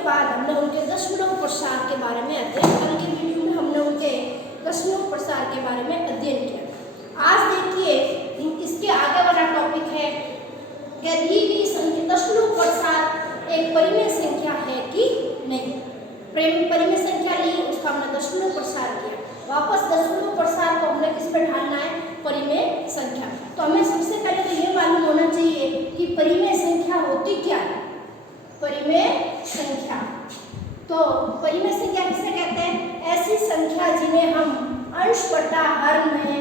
उसके बाद हमने उनके दशमलव प्रसार के बारे में अध्ययन, कल के वीडियो में हमने उनके दशमलव प्रसार के बारे में अध्ययन किया। आज देखिए इसके आगे वाला टॉपिक है कि दी गई संख्या दशमलव प्रसार एक परिमेय संख्या है कि नहीं। परिमेय संख्या ली, उसका हमने दशमलव प्रसार किया, वापस दशमलव प्रसार को हमने किस पे ढालना है, परिमेय संख्या। तो हमें सबसे पहले तो ये मालूम होना चाहिए कि परिमेय संख्या होती क्या है। परिमेय संख्या, तो परिमेय संख्या किसे कहते हैं, ऐसी संख्या जिन्हें हम अंश बटा हर में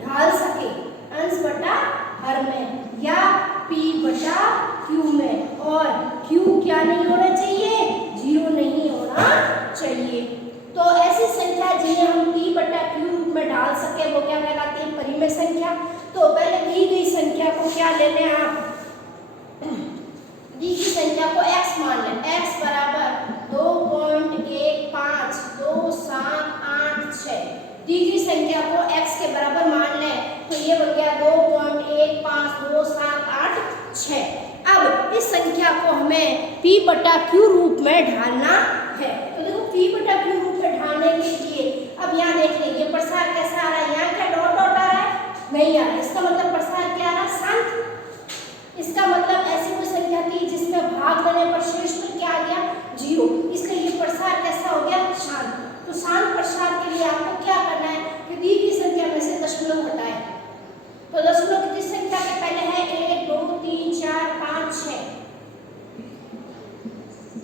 ढाल सके, अंश बटा हर में या p बटा q में, और q क्या नहीं होना चाहिए, 0 नहीं होना चाहिए। तो ऐसी संख्या जिन्हें हम p बटा q रूप में ढाल सके वो क्या कहलाती है, परिमेय संख्या। तो पहले दी गई संख्या को क्या ले लें आप, दी गई संख्या को x मान लें, x बराबर 2.15278 दी गई संख्या को x के बराबर मान लें तो ये बन गया 2.15278। अब इस संख्या को हमें p बटा q रूप में ढालना है। तो देखो p बटा q रूप में ढालने के लिए अब यहाँ देख लीजिए प्रसार कैसा आ रहा है, यहाँ क्या डॉट डॉट आ रहा है, नहीं आ रहा है। इसका मतलब प्रसार क्या आ रहा है, शांत। इसका मतलब ऐसी कोई संख्या थी जिसमें भाग देने पर शेष पर क्या आ गया, 0, इसलिए ये प्रसार कैसा हो गया, शांत। तो शांत प्रसार के लिए आपको क्या करना है कि दी गई संख्या में से दशमलव हटाएं। तो दशमलव कितनी संख्या के पहले है, 1 2 3 4 5 6,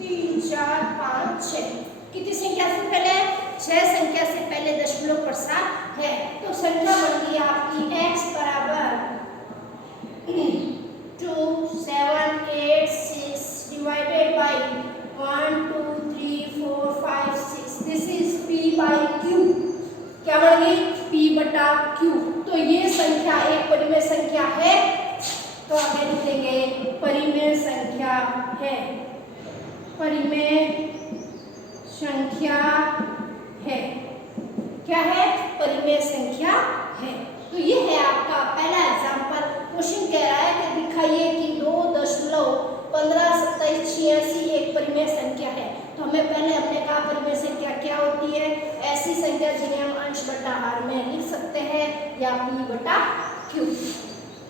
3 4 5 6, कितनी संख्या से पहले, 6 संख्या से पहले दशमलव प्रसार है। तो संख्या बन गई आपकी x बराबर 2 7 8 6 divided by 1 2 3 4 5 6, this is p by q। क्या बन गई, p बटा q। तो ये संख्या एक परिमेय संख्या है, तो आगे लिखेंगे परिमेय संख्या है, परिमेय संख्या है, क्या है, परिमेय संख्या है। तो ये है आपका पहला एग्जांपल। क्वेश्चन कह रहा है कि दिखाइए कि 2.152786 एक परिमेय संख्या है। तो हमें पहले हमने कहा परिमेय संख्या क्या होती है, ऐसी संख्या जिन्हें हम अंश बटा हर में लिख सकते हैं या p बटा q।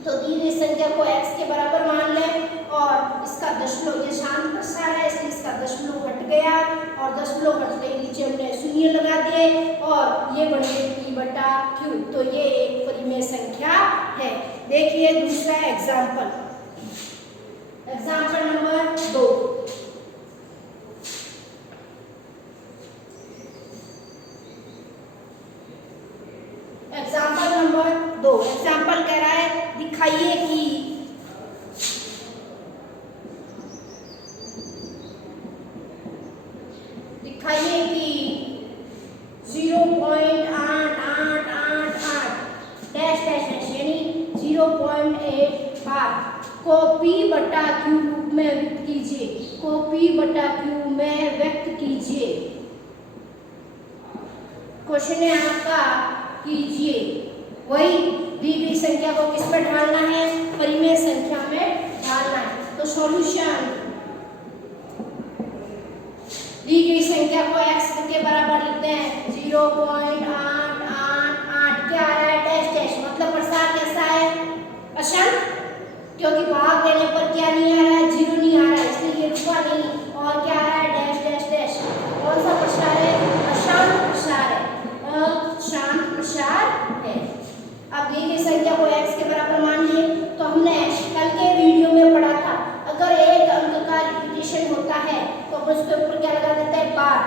तो दी गई संख्या को x के बराबर मान लें और इसका दशमलव, ये शांत प्रसार है इसलिए इसका दशमलव हट गया और दशमलव हटने के नीचे हमने शून्य लगा दिए और ये बन गई p बटा q। तो ये एक परिमेय संख्या है। देखिए दूसरा example, example number 2। Example number 2, example कह रहा है दिखाइए कि दिखाइए कि 0.8888 डैश डैश डैश यानी 0.8 बार को p बटा q रूप में व्यक्त कीजिए, को p बटा q में व्यक्त कीजिए। क्वेश्चन है आपका, कीजिए, वही दी गई संख्या को किस पर ढालना है, परिमेय संख्या में ढालना है। तो सॉल्यूशन, दी गई संख्या को x के बराबर लिखते हैं 0.888, क्या आ रहा है, डैश डैश, मतलब प्रसार कैसा है, अशांत, क्योंकि भाग देने पर क्या नहीं आ रहा है, 0 नहीं आ रहा है, इसलिए ये रुका नहीं और क्या आ रहा है, डैश डैश डैश। कौन सा प्रसार है, अशांत प्रसार है, अशांत प्रसार है। अब दी गई संख्या को x के बराबर मान लिए। तो हमने कल के वीडियो में पढ़ा था, अगर एक अंक का रिपीटेशन होता है तो हम उसके ऊपर क्या लगा देते हैं, बार,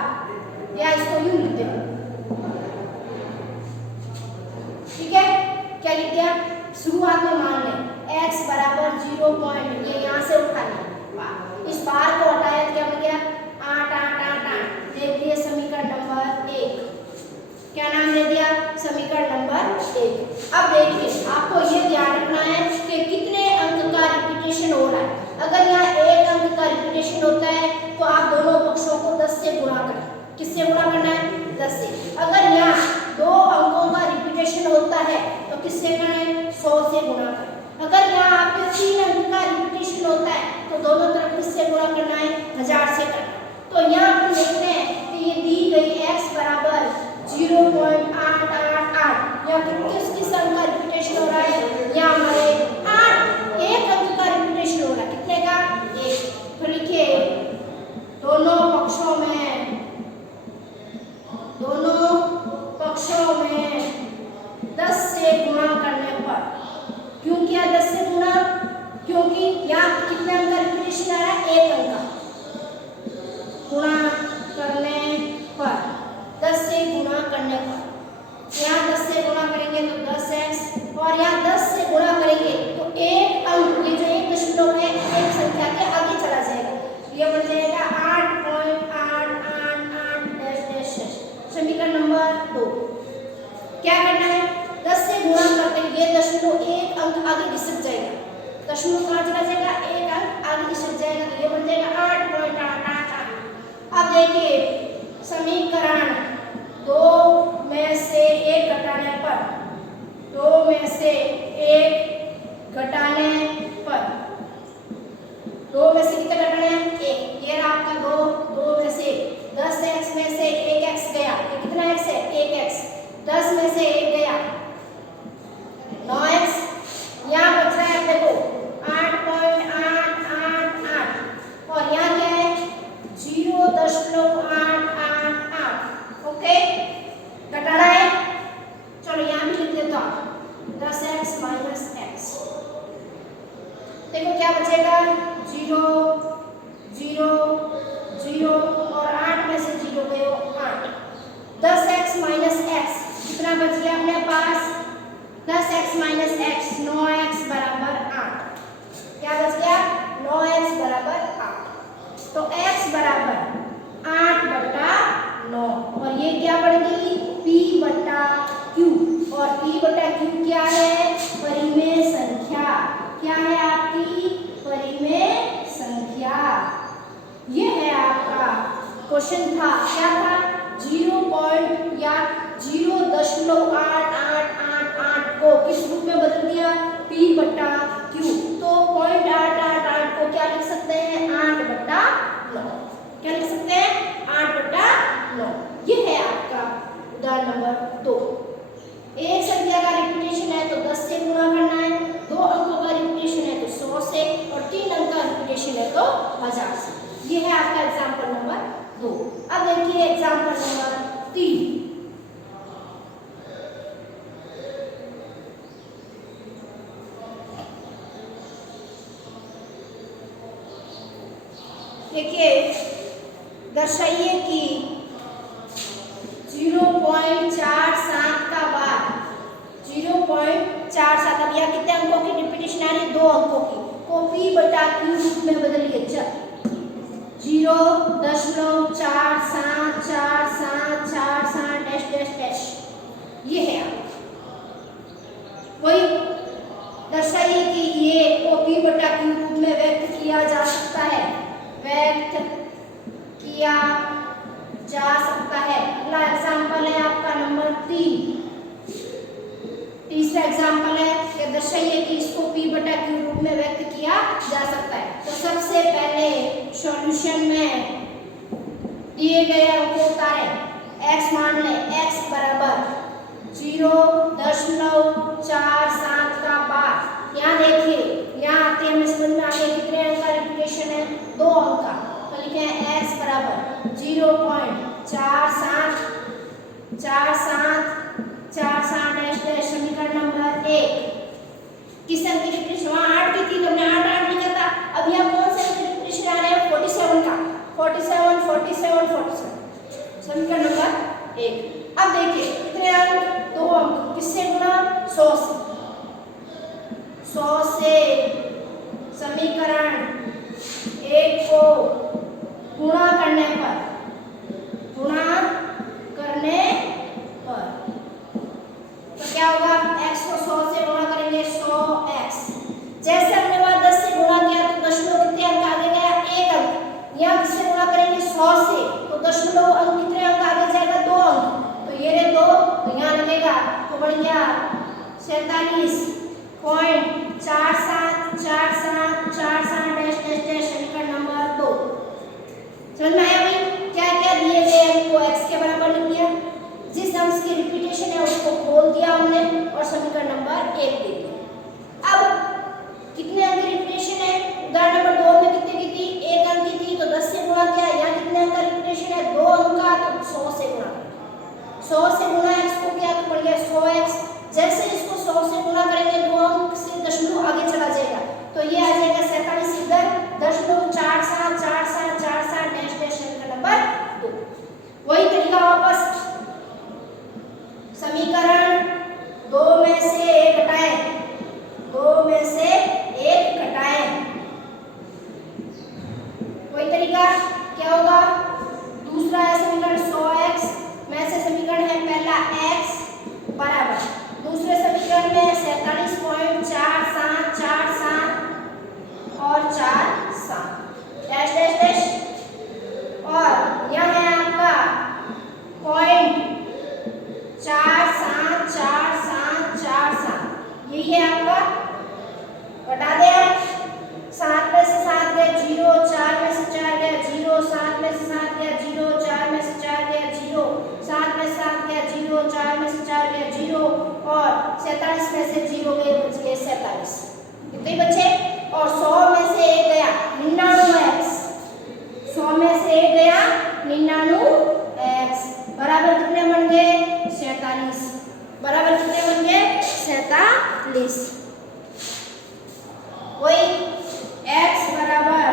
या इसको यूं लिखते हैं, ठीक है। क्या लिख दिया, शुरुआत में मान लें x बराबर 0. ये यहाँ से उठा लिया, इस बार को हटाया, क्या बन गया, 88888। देख लिए समीकरण नंबर 1, क्या नाम दे दिया, समीकरण नंबर 1। अब देखिए आपको ये ध्यान रखना है कि कितने अंक का रिपीटेशन हो रहा है। अगर यहाँ एक अंक का रिपीटेशन होता है तो आप दोनों पक्षों को 10 से गुणा करें। किससे गुणा करना है, 10 से। अगर यहाँ 2 अंकों का रिपीटेशन होता है तो किससे करें, 100 से गुणा करें। अगर यहाँ आपके 3 अंक का रिपीटेशन होता है तो 10x में से 1x गया, ये कितना x है 1x, 10 में से 1 गया 9x, यहाँ बच रहा है देखो 8.888 और यहाँ क्या है 0.888। ओके, घटाना है, चलो यहाँ भी लिख देता हूँ 10x माइनस x, देखो क्या बचेगा 0 0 0 और 8 में से 0 गए 8, 10x माइनस x कितना बच गया अपने पास 10x माइनस x 9x बराबर 8, क्या बच गया 9x बराबर 8, तो x बराबर 8/9 और ये क्या बन गई p/q और p/q क्या है परिमेय संख्या, क्या है आपकी परिमेय संख्या। ये है आपका क्वेश्चन था, क्या था 0.888 को किस रूप में बदल दिया p/q, तो 0.888 को क्या लिख सकते हैं 8/9, क्या लिख सकते हैं 8/9। ये है आपका उदाहरण नंबर 2। एक संख्या का रिपीटेशन है तो 10 से गुणा करना है, 2 अंकों का रिपीटेशन है तो 100 से और 3 अंक का रिपीटेशन है तो 1000 से। ये है आपका एग्जाम्पल नंबर 2। अब देखिए एग्जाम्पल नंबर 3। देखिए दर्शाइए कि 0.47 का बाद 0.47, अब यह कितने अंकों की रिपीटेशन आ रही है 2 अंकों की, को p/q रूप में बदलिए 0.474747 डैश डैश डैश। ये है वही दर्शाइए कि ये को p/q रूप में व्यक्त किया जा सकता है, व्यक्त किया जा सकता है। अगला एग्जाम्पल है आपका नंबर 3। तीसरा एग्जाम्पल है कि दर्शाइए कि इसको p/q रूप में व्यक्त किया जा सकता है। तो सबसे पहले सॉल्यूशन में दिए गए अंकों को उतारें, x मान लें x बराबर 0.47 का बाद, यहाँ देखिए यहाँ आते हैं हमें समझ में आ गया कितने अंक का रिपीटेशन है 2 अंक का, तो लिखे हैं x बराबर 0.4747 डैश डैश। समीकरण नंबर 1 किस अंक की रिपीटेशन, वहाँ 8 की थी तो हमने 8 8 लिखा था, अब यहाँ कौन से अंक की रिपीटेशन आ रहे हैं 47 का, 47 47 47। समीकरण नंबर 1। अब देखिए कितने अंक 2 अंक, किससे गुणा 100 से, 100 से समीकरण 1 को गुणा करने पर तो क्या होगा x को 100 से गुणा करेंगे 100x, जैसे हमने वहां 10 से गुणा किया तो दशमलव कितने अंक आगे गया 1 अंक, यहाँ किससे गुणा करेंगे 100 से तो दशमलव अंक कितने अंक आगे जाएगा 2 अंक, तो ये रहे 2 तो यहाँ लगेगा तो बढ़ गया 474747 डैश डैश डैश। समीकरण नंबर 2 समझ में आया भाई, क्या क्या दिए गए अंक को x के बराबर लिख दिया, जिस अंक की रिपीटेशन है उसको खोल दिया हमने और समीकरण नंबर 1 दे दिया। अब कितने अंक की रिपीटेशन है, उदाहरण नंबर 2 में कितने की थी 1 अंक की थी तो 10 से गुणा किया, यहाँ कितने अंक का रिपीटेशन है 2 अंक का तो 100 से गुणा, 100 से गुणा x को किया तो बढ़ गया 100x, जैसे इसको 100 से गुणा करेंगे 2 अंक से दशमलव आगे चला जाएगा तो ये आ जाएगा 47 इधर 0.474747 डैश डैश। समीकरण नंबर 2 वही तरीका वापस, समीकरण 2 में से 1 घटाएं, 2 में से 1 घटाएं, वही तरीका क्या होगा, दूसरा है समीकरण 100x में से समीकरण है पहला x बराबर, दूसरे समीकरण में 47.4747 और 47 डैश डैश डैश, और यह है आपका 0.474747, यही है आपका, बता दें 7 में से 7 गया 0, 4 में से 4 गया 0, 7 में से 7 गया 0, 4 में 47 कितने बचे? और 100 में से एक गया 99x, 100 में से एक गया 99x बराबर कितने बन गए? 47 बराबर कितने बन गए? 47। वही x बराबर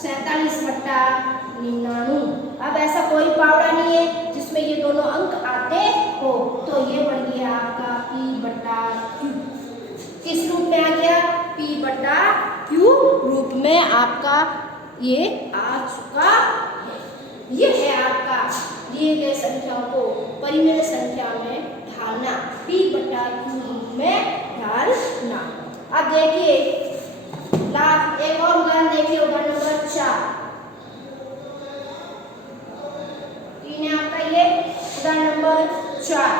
47/99। अब ऐसा कोई पावड़ा नहीं है जिसमें ये दोनों अंक आते हो, तो ये बन गया आपका p/q। किस रूप में आ गया? p/q रूप में आपका ये आ चुका है। ये है आपका दिए गए संख्याओं को परिमेय संख्या में ढालना, p/q रूप में ढालना। अब देखिए एक और उदाहरण देखिए, उदाहरण नंबर 4। तीन है आपका ये उदाहरण नंबर 4।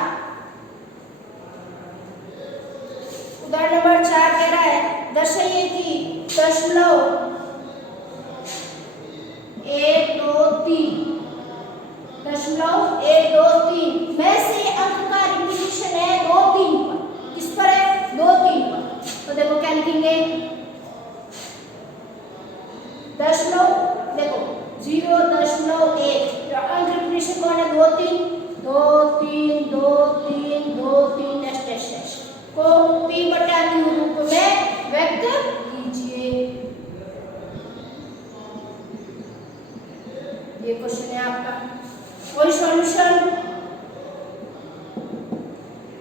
उदाहरण नंबर 4 कह रहा है दर्शाइए कि दशमलव 1 2 3 में से अंक का रिपीटिशन है 2 3 पर। किस पर है? 2 3 पर। तो देखो क्या लिखेंगे? दशमलव देखो 0.1 अंक रिपीटिशन कौन है? 2 3 2 3 2 3 2 3 डैश डैश डैश को p/q रूप में व्यक्त कीजिए। ये क्वेश्चन है आपका। कोई सॉल्यूशन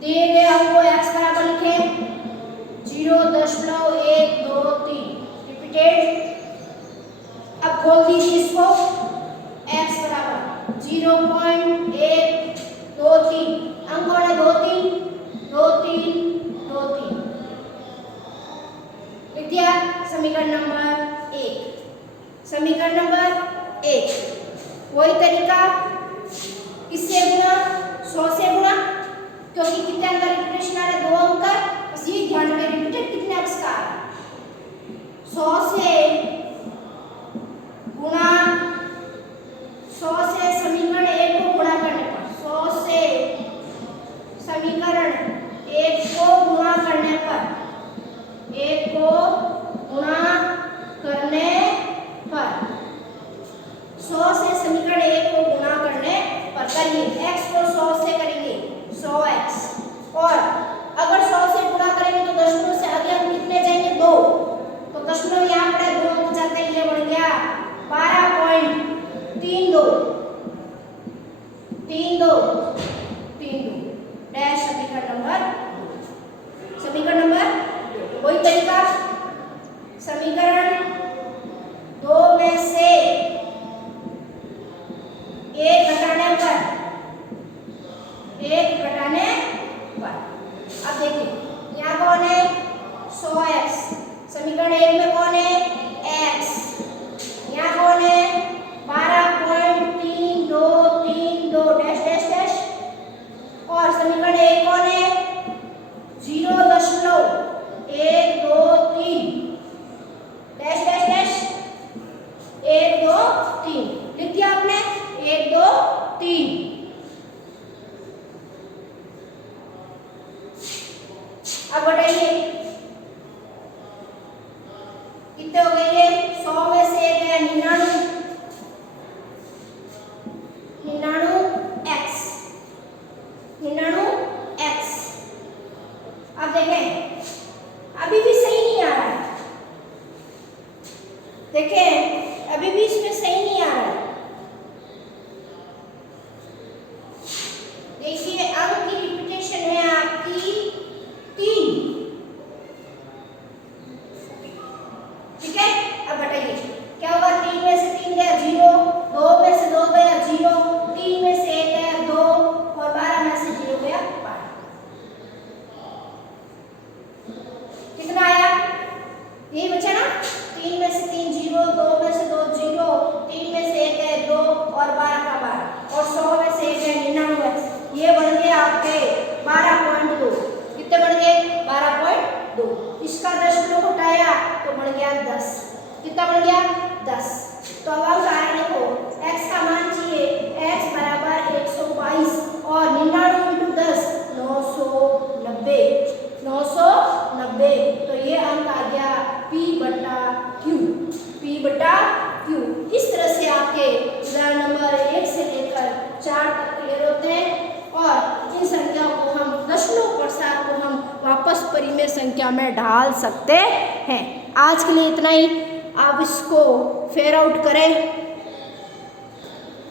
दिए गए आपको x बराबर लिखे 0.123 रिपीटेड। अब खोल दीजिए इसको, x बराबर 0.123 अंक कौन है? 2 3 2 3 2 3 लिख दिया। समीकरण नंबर 1, समीकरण नंबर 1 वही तरीका किससे गुणा? 100 से गुणा, क्योंकि कितने अंक रिपीटेशन आ रहा है? 2 अंक। बस ये ध्यान रखें रिपीटेड कितने अंक का आ रहा है। 100 से गुणा, 100 से समीकरण 1 को गुणा करने पर, 100 से समीकरण 1 को गुणा करने पर, 1 को गुणा करने पर 100 से समीकरण 1 को गुणा करने पर करिए x को 100 से करेंगे 100x, और अगर 100 से गुणा करेंगे तो दशमलव से आगे हम कितने जाएंगे? 2। तो दशमलव यहाँ पर 2 अंक जाते हैं, ये बन गया 12.32 डैश समीकरण नंबर 2। वही तरीका समीकरण 2 में से 1 घटाने पर अब देखिए यहाँ कौन है? 100x। समीकरण 1 में कौन है? x। यहाँ कौन है? 12.3232 डैश डैश डैश, और समीकरण 1 कौन है? 0.123 डैश डैश डैश 1 2 3 लिख दिया आपने। 1 2 3। अब बढ़ाइए, कितने हो गए? ये 100 में से एक गया 99x। अब देखें अभी भी सही नहीं आ रहा है, देखें अभी भी इसमें सही नहीं आ रहा है। समस्या में ढाल सकते हैं। आज के लिए इतना ही। आप इसको फेयर आउट करें।